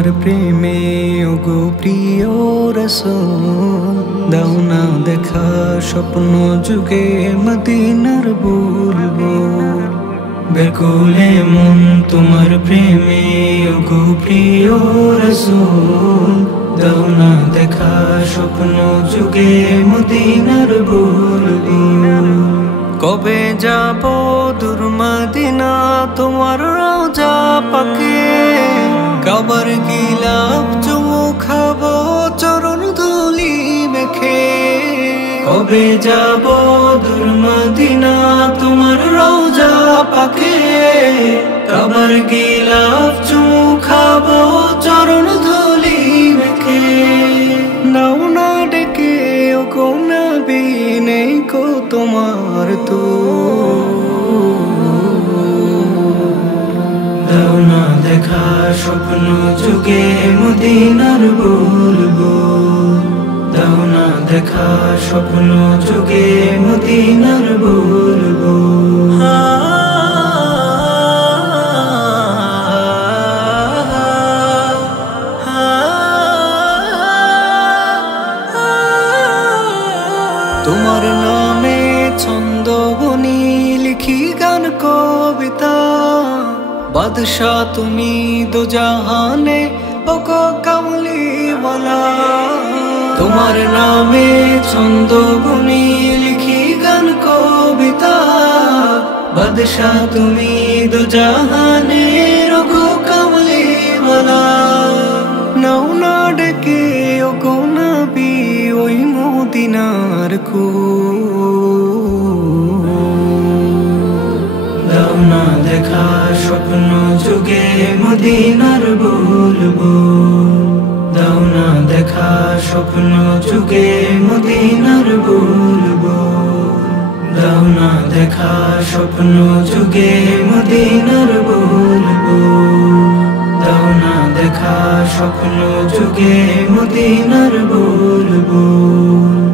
তোমার প্রেমে ওগো প্রিয় রাসূল দাও না দেখা স্বপ্ন যুগে মদিনার বুলবুল বেকুলে মন তোমার প্রেমে ওগো প্রিয় রাসূল দাও না দেখা স্বপ্ন যুগে মদিনার বুলবুল কবে যাব দূর মদিনা তোমার রওজা পাকে কাবার গিলাফ চুমু খাবো চরণ ধুলি মেখে কবে যাব দূর মদিনা তোমার রওজা পাকে কাবার গিলাফ চুমু খাবো চরণ ধুলি মেখে নাও না ডেকে ও গো নবী নেই কো তোমার তো দাও না দেখা স্বপ্ন যুগে মদিনার বুলবুল দাও না দেখা স্বপ্ন যুগে মদিনার বুলবুল তোমার নামে ছন্দ বুনি লিখি গান কবিতা বাদশা তুমি দো জাহানে ও গো কামলি ওয়ালা তোমার নামে ছন্দ বুনি লিখি গান কবিতা বাদশা তুমি দো জাহানে ও গো কামলি ওয়ালা নাও না ডেকে ও গো নবী ওই মদিনার কো দাও না দেখা স্বপ্ন যুগে মদিনার বুলবুল দাও না দেখা স্বপ্ন যুগে মদিনার বুলবুল দাও না দেখা স্বপ্ন যুগে মদিনার বুলবুল দাও না দেখা স্বপ্ন যুগে মদিনার বুলবুল